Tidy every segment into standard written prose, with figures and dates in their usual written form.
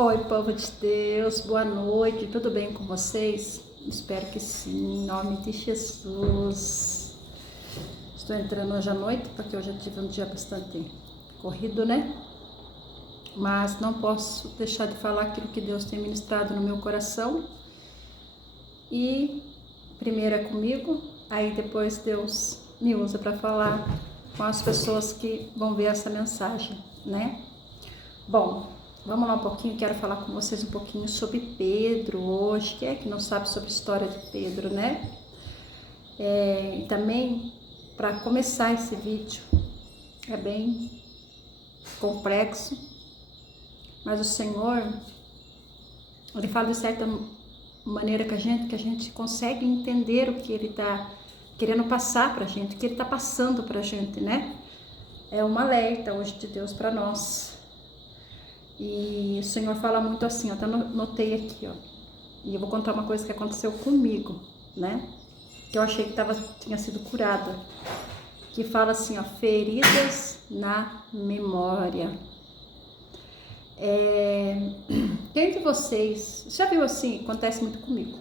Oi, povo de Deus, boa noite, tudo bem com vocês? Espero que sim, em nome de Jesus. Estou entrando hoje à noite porque eu já tive um dia bastante corrido, né? Mas não posso deixar de falar aquilo que Deus tem ministrado no meu coração. E primeiro é comigo, aí depois Deus me usa para falar com as pessoas que vão ver essa mensagem, né? Bom, vamos lá um pouquinho, quero falar com vocês um pouquinho sobre Pedro hoje. Quem é que não sabe sobre a história de Pedro, né? E também, para começar esse vídeo, é bem complexo, mas o Senhor, Ele fala de certa maneira que a gente consegue entender o que Ele está querendo passar para a gente, o que Ele está passando para a gente, né? É um alerta hoje de Deus para nós. E o Senhor fala muito assim, eu até notei aqui, ó. E eu vou contar uma coisa que aconteceu comigo, né? Que eu achei que tinha sido curada. Que fala assim, ó, feridas na memória. Quem de vocês já viu assim? Acontece muito comigo.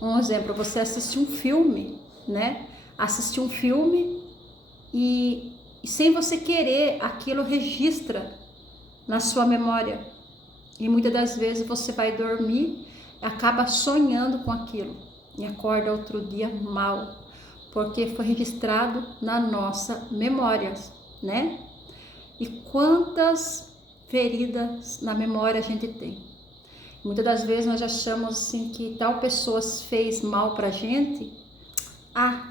Um exemplo, você assistir um filme, né? Assistir um filme e sem você querer, aquilo registra na sua memória, e muitas das vezes você vai dormir, acaba sonhando com aquilo e acorda outro dia mal, porque foi registrado na nossa memória, né? E quantas feridas na memória a gente tem? Muitas das vezes nós achamos assim que tal pessoa fez mal pra gente,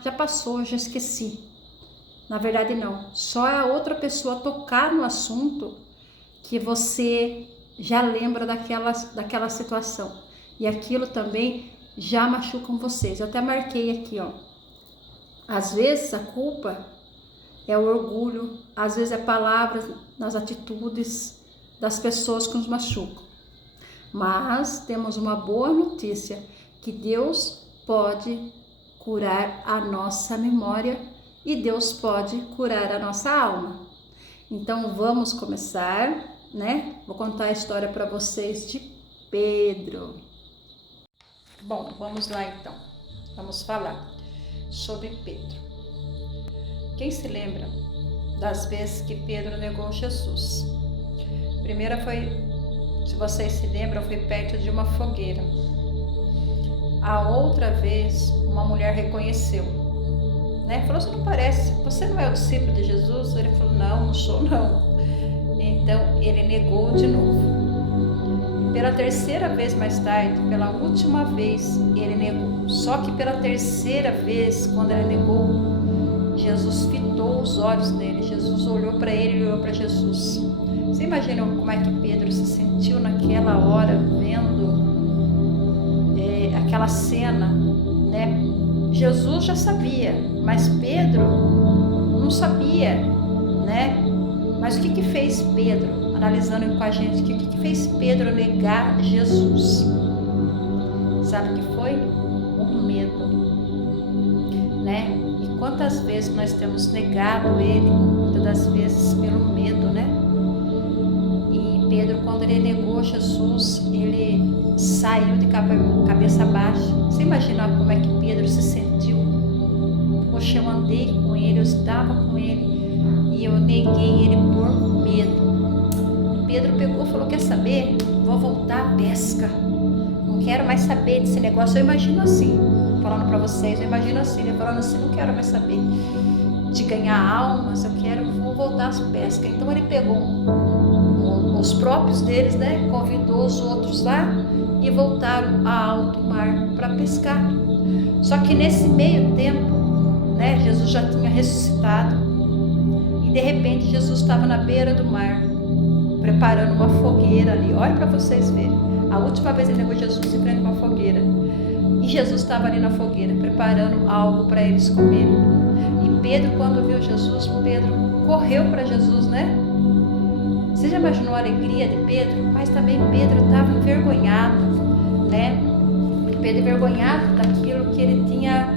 já passou, já esqueci. Na verdade não, só a outra pessoa tocar no assunto que você já lembra daquela situação. E aquilo também já machuca vocês. Eu até marquei aqui, ó. Às vezes a culpa é o orgulho, às vezes é palavras nas atitudes das pessoas que nos machucam. Mas temos uma boa notícia, que Deus pode curar a nossa memória e Deus pode curar a nossa alma. Então vamos começar, né? Vou contar a história para vocês de Pedro. Bom, vamos lá então. Vamos falar sobre Pedro. Quem se lembra das vezes que Pedro negou Jesus? A primeira foi, se vocês se lembram, foi perto de uma fogueira. A outra vez, uma mulher reconheceu, né? Falou, você não é o discípulo de Jesus? Ele falou, não sou não. Então ele negou de novo. Pela terceira vez mais tarde, pela última vez, ele negou. Só que pela terceira vez, quando ele negou, Jesus fitou os olhos dele. Jesus olhou para ele e olhou para Jesus. Você imagina como é que Pedro se sentiu naquela hora, vendo aquela cena, né? Jesus já sabia, mas Pedro não sabia, né? Mas o que fez Pedro, analisando com a gente, o que fez Pedro negar Jesus? Sabe o que foi? O medo, né? E quantas vezes nós temos negado Ele, muitas das vezes pelo medo, né? E Pedro, quando ele negou Jesus, ele saiu de cabeça baixa. Você imagina como é que Pedro se sentiu? Poxa, eu andei com ele, eu estava com ele e eu neguei ele por medo. E Pedro pegou e falou, quer saber? Vou voltar à pesca. Não quero mais saber desse negócio. Eu imagino assim, falando para vocês, eu imagino assim, ele falando assim, não quero mais saber de ganhar almas, vou voltar às pescas. Então ele pegou os próprios deles, né? Convidou os outros lá e voltaram a alto mar para pescar. Só que nesse meio tempo, né, Jesus já tinha ressuscitado e de repente Jesus estava na beira do mar, preparando uma fogueira ali. Olha para vocês verem. A última vez ele negou Jesus em frente a uma fogueira. E Jesus estava ali na fogueira, preparando algo para eles comerem. E Pedro, quando viu Jesus, Pedro correu para Jesus, né? Você já imaginou a alegria de Pedro? Mas também Pedro estava envergonhado, né? Pedro envergonhado daquilo que ele tinha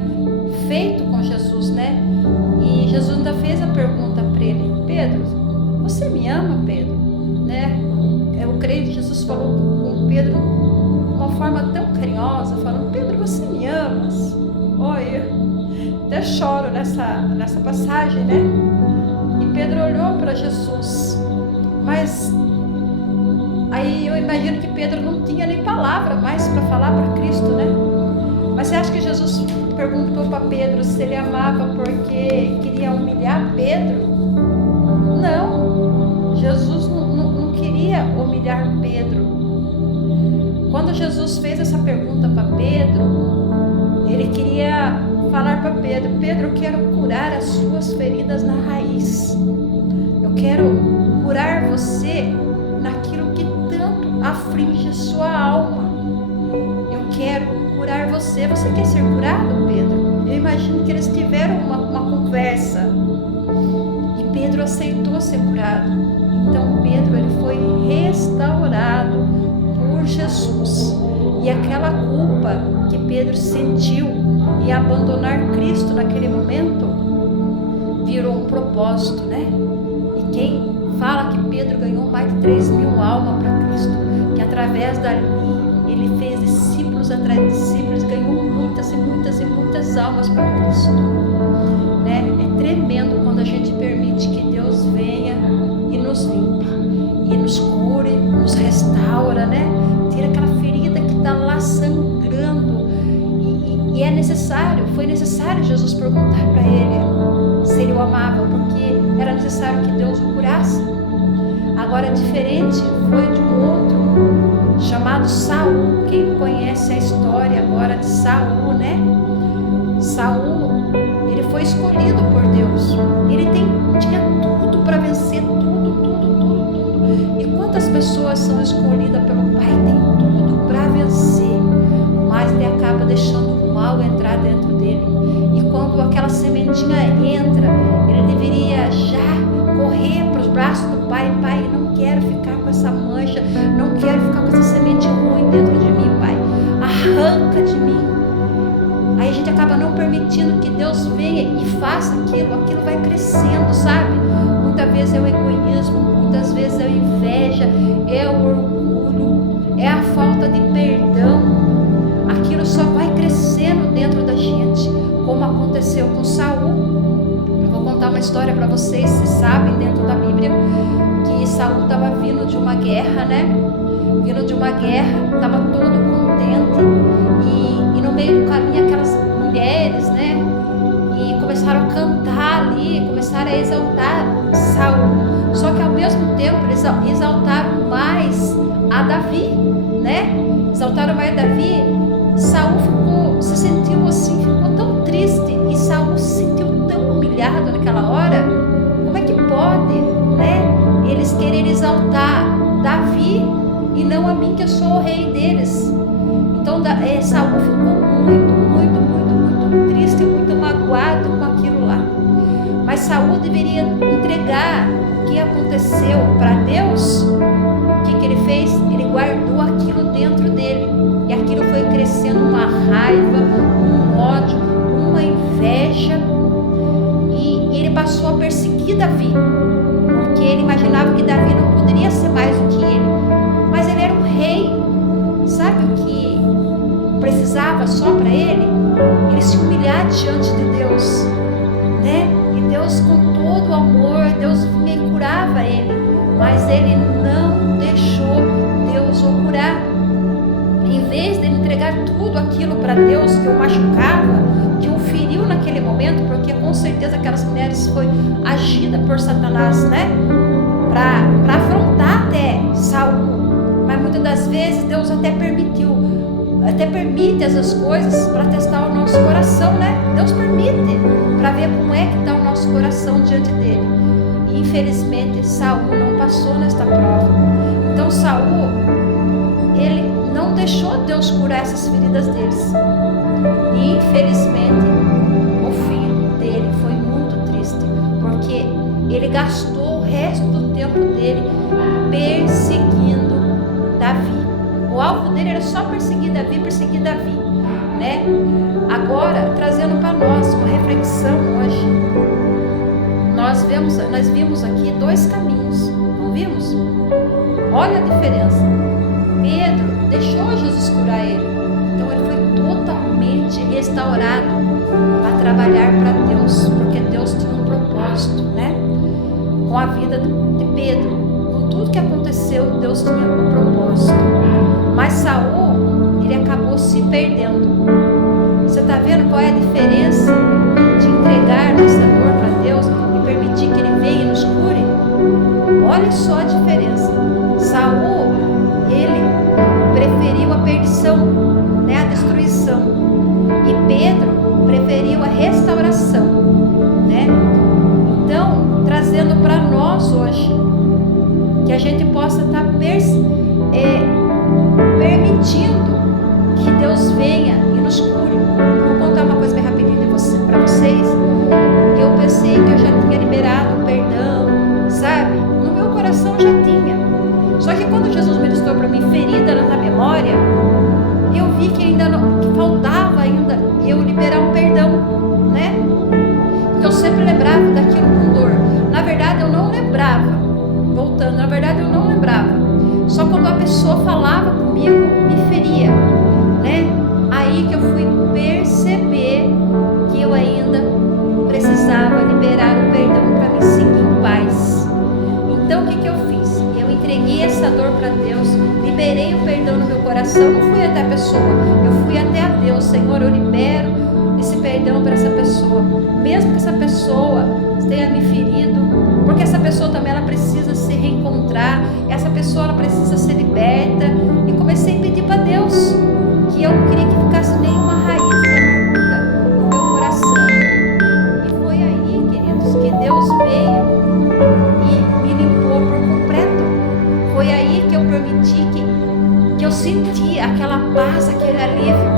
feito com Jesus, né? E Jesus ainda fez a pergunta para ele, Pedro, você me ama, Pedro? Né? Eu creio que Jesus Jesus falou com Pedro de uma forma tão carinhosa, falando: Pedro, você me amas? Olha, até choro nessa passagem, né? E Pedro olhou para Jesus, mas aí eu imagino que Pedro não tinha nem palavra mais para falar para Cristo, né? Mas você acha que Jesus perguntou para Pedro se ele amava porque queria humilhar Pedro? Não, Jesus não queria humilhar Pedro. Quando Jesus fez essa pergunta para Pedro, ele queria falar para Pedro: Pedro, eu quero curar as suas feridas na raiz. Eu quero curar você naquilo que tanto aflige a sua alma. Eu quero curar você. Você quer ser curado, Pedro? Eu imagino que eles tiveram uma conversa e Pedro aceitou ser curado. Então Pedro, ele foi restaurado por Jesus, e aquela culpa que Pedro sentiu em abandonar Cristo naquele momento virou um propósito, né? E quem fala que Pedro ganhou mais de 3.000 almas para Cristo, que através dali ele fez discípulos atrás de discípulos, ganhou muitas e muitas e muitas almas para Cristo, né? É tremendo quando a gente permite que Deus venha e nos limpe, e nos cure, nos restaura, né? Tira aquela ferida que está lá sangrando, e é necessário, foi necessário Jesus perguntar para ele se ele o amava, porque era necessário que Deus o curasse. Agora, diferente foi de um outro chamado Saul. Quem conhece a história agora de Saul, né? Saul, ele foi escolhido por Deus. Ele tinha tudo para vencer, tudo. E quantas pessoas são escolhidas pelo Pai? Tem tudo para vencer, mas ele acaba deixando o mal entrar dentro dele. E quando aquela sementinha entra, ele deveria já correr para os braços do Pai. Pai, não quero ficar com essa mancha, não quero ficar com essa semente ruim dentro de mim, Pai. Arranca de mim. Aí a gente acaba não permitindo que Deus venha e faça aquilo vai crescendo, sabe? Muitas vezes é o egoísmo, muitas vezes é a inveja, é o orgulho, é a falta de perdão. Aquilo só vai crescendo dentro da gente, como aconteceu com Saul. Eu vou contar uma história para vocês sabem, dentro da Bíblia, que Saul estava vindo de uma guerra, né? Vindo de uma guerra, estava todo contente, e no meio do caminho aquelas mulheres, né? E começaram a cantar ali, começaram a exaltar Saul. Só que ao mesmo tempo eles exaltaram mais a Davi, né? Exaltaram mais Davi. Saul se sentiu assim, ficou tão triste, e Saul se sentiu tão humilhado naquela hora. Como é que pode, né? Eles querem exaltar Davi e não a mim, que eu sou o rei deles. Então Saul ficou muito triste, muito magoado com aquilo lá. Mas Saul deveria entregar o que aconteceu para Deus. O que ele fez? Ele guardou aquilo dentro dele, e aquilo foi crescendo uma raiva, um ódio, uma inveja, e ele passou a perseguir Davi, porque ele imaginava que Davi não poderia ser mais do que ele, mas ele era um rei. Sabe o que precisava só para ele? Ele se humilhar diante de Deus, né? E Deus, com todo o amor, Deus vinha e curava ele, mas ele não deixou Deus o curar. Em vez de ele entregar tudo aquilo para Deus que o machucava, que o feriu naquele momento, porque com certeza aquelas mulheres foi agida por Satanás, né? Para afrontar até Saul. Mas muitas das vezes Deus até permite essas coisas para testar o nosso coração, né? Deus permite para ver como é que está o nosso coração diante dele. E infelizmente Saul não passou nesta prova. Então Saul, ele não deixou Deus curar essas feridas deles. E infelizmente o fim dele foi muito triste, porque ele gastou o resto do tempo dele perseguindo Davi. O alvo dele era só perseguir Davi, né? Agora, trazendo para nós uma reflexão hoje, nós vimos aqui dois caminhos, não vimos? Olha a diferença. Pedro deixou Jesus curar ele. Então ele foi totalmente restaurado a trabalhar para Deus, porque Deus tinha um propósito, né? Com a vida de Pedro, com tudo que aconteceu, Deus tinha um propósito. Mas Saul, ele acabou se perdendo. Você está vendo qual é a diferença de entregar nossa dor para Deus e permitir que Ele venha e nos cure? Olha só a diferença. Saul, ele preferiu a perdição, né, a destruição, e Pedro preferiu a restauração, né? Então, trazendo para nós hoje, que a gente possa estar permitindo que Deus venha e nos cure. Vou contar uma coisa bem rapidinho para vocês. Eu pensei que eu já tinha liberado o perdão, sabe? No meu coração já tinha. Só que quando Jesus ministrou para mim ferida na memória, eu vi que ainda não, que faltava ainda eu liberar um perdão, né? Porque eu sempre lembrava daquilo com dor. Na verdade, eu não lembrava. Voltando, na verdade, eu não lembrava. Só quando a pessoa falava comigo, me feria, né? Aí que eu fui perceber que eu ainda precisava liberar o perdão para me seguir em paz. Então o que eu fiz? Eu entreguei essa dor para Deus, liberei o perdão no meu coração, não fui até a pessoa, eu fui até a Deus. Senhor, eu libero esse perdão para essa pessoa, mesmo que essa pessoa tenha me ferido, porque essa pessoa também ela precisa se reencontrar, essa pessoa ela precisa ser liberta. E comecei a pedir para Deus que eu não queria que ficasse nenhuma raiz de amargura no meu coração. E foi aí, queridos, que Deus veio e me limpou por completo. Foi aí que eu permiti que eu senti aquela paz, aquele alívio,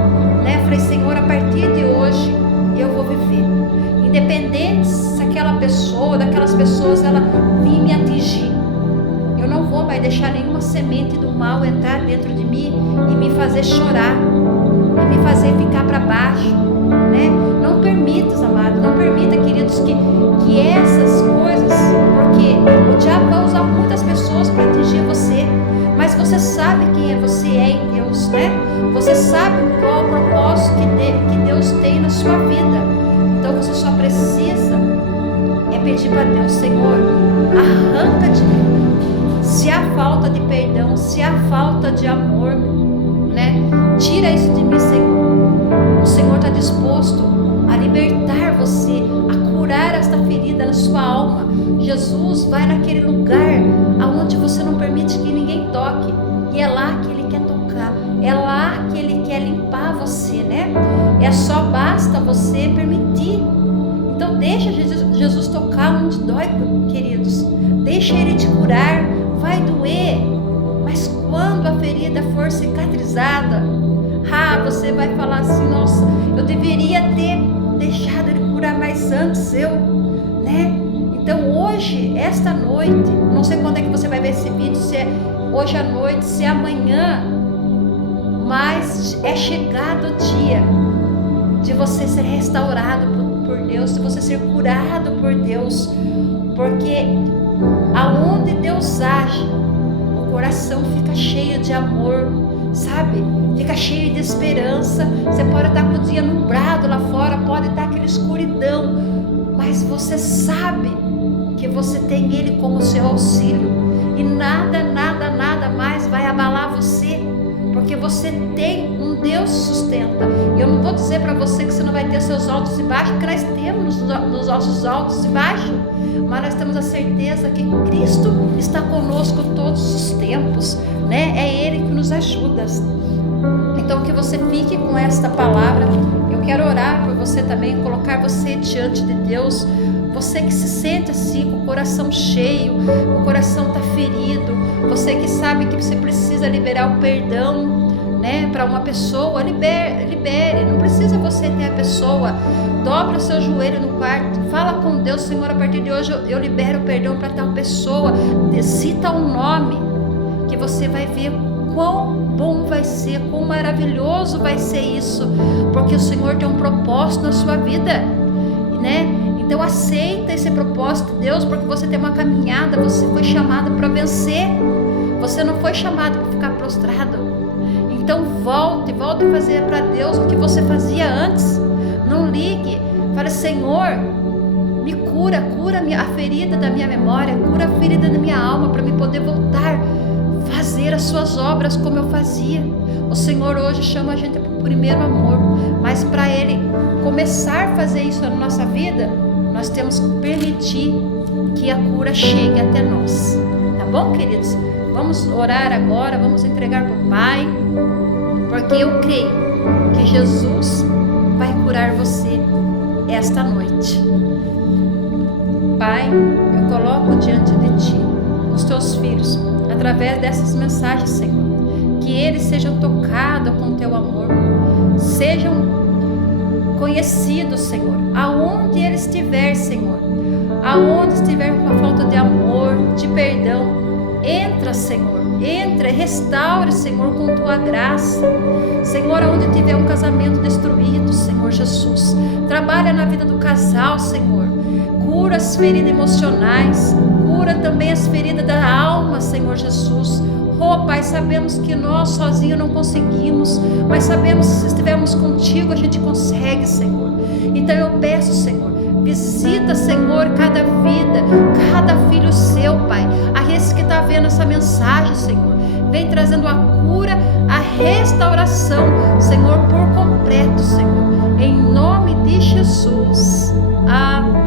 né? Eu falei, Senhor, a partir de hoje eu vou viver, independente se aquela pessoa, daquelas pessoas, ela vir me atingir, eu não vou mais deixar nenhuma semente do mal entrar dentro de mim e me fazer chorar, e me fazer ficar para baixo, né? Não permita, amados, não permita, queridos, que essas coisas, porque o diabo vai usar muitas pessoas para atingir você, mas você sabe quem você é em Deus, né? Você sabe qual o propósito que Deus tem na sua vida. Então você só precisa pedir para Deus, Senhor, arranca de mim se há falta de perdão, se há falta de amor, né? Tira isso de mim, Senhor. O Senhor está disposto a libertar você, a curar esta ferida na sua alma. Jesus vai naquele lugar aonde você não permite que ninguém toque, e é lá que Ele quer tocar, é lá que Ele quer limpar você, né? É só basta você permitir. Então deixa Jesus tocar onde dói, queridos. Deixa Ele te curar. Vai doer, mas quando a ferida for cicatrizada, você vai falar assim, nossa, eu deveria ter deixado Ele curar mais antes, né? Então hoje, esta noite, não sei quando é que você vai ver esse vídeo, se é hoje à noite, se é amanhã, mas é chegado o dia de você ser restaurado por Deus, de você ser curado por Deus, porque aonde Deus age, o coração fica cheio de amor, sabe? Fica cheio de esperança. Você pode estar com o dia nublado lá fora, pode estar aquela escuridão, mas você sabe que você tem Ele como seu auxílio, e nada mais vai abalar você, porque você tem um Deus que sustenta. Eu não vou dizer para você que você não vai ter seus altos e baixos, porque nós temos nos nossos altos e baixos, mas nós temos a certeza que Cristo está conosco todos os tempos, né? É Ele que nos ajuda. Então que você fique com esta palavra. Eu quero orar por você também, colocar você diante de Deus. Você que se sente assim, com o coração cheio, o coração está ferido, você que sabe que você precisa liberar o perdão, né, para uma pessoa, libere, não precisa você ter a pessoa. Dobra o seu joelho no quarto, fala com Deus, Senhor, a partir de hoje eu libero o perdão para tal pessoa. Cita um nome, que você vai ver quão bom vai ser, quão maravilhoso vai ser isso, porque o Senhor tem um propósito na sua vida, né? Então aceita esse propósito de Deus, porque você tem uma caminhada, você foi chamado para vencer. Você não foi chamado para ficar prostrado. Então volte a fazer para Deus o que você fazia antes. Não ligue. Fale: Senhor, me cura a ferida da minha memória, cura a ferida da minha alma, para me poder voltar a fazer as suas obras como eu fazia. O Senhor hoje chama a gente para o primeiro amor, mas para Ele começar a fazer isso na nossa vida, nós temos que permitir que a cura chegue até nós. Tá bom, queridos? Vamos orar agora, vamos entregar para o Pai, porque eu creio que Jesus vai curar você esta noite. Pai, eu coloco diante de Ti os Teus filhos, através dessas mensagens, Senhor, que eles sejam tocados com Teu amor, sejam conhecidos, Senhor, aonde eles estiver, Senhor, aonde estiver com uma falta de amor, de perdão, entra, Senhor, entra, restaure, Senhor, com Tua graça, Senhor, aonde tiver um casamento destruído, Senhor Jesus, trabalha na vida do casal, Senhor, cura as feridas emocionais, cura também as feridas da alma, Senhor Jesus. Oh, Pai, sabemos que nós sozinhos não conseguimos, mas sabemos que se estivermos contigo a gente consegue, Senhor. Então eu peço, Senhor, visita, Senhor, cada vida, cada filho seu, Pai, a esse que está vendo essa mensagem, Senhor, vem trazendo a cura, a restauração, Senhor, por completo, Senhor, em nome de Jesus. Amém.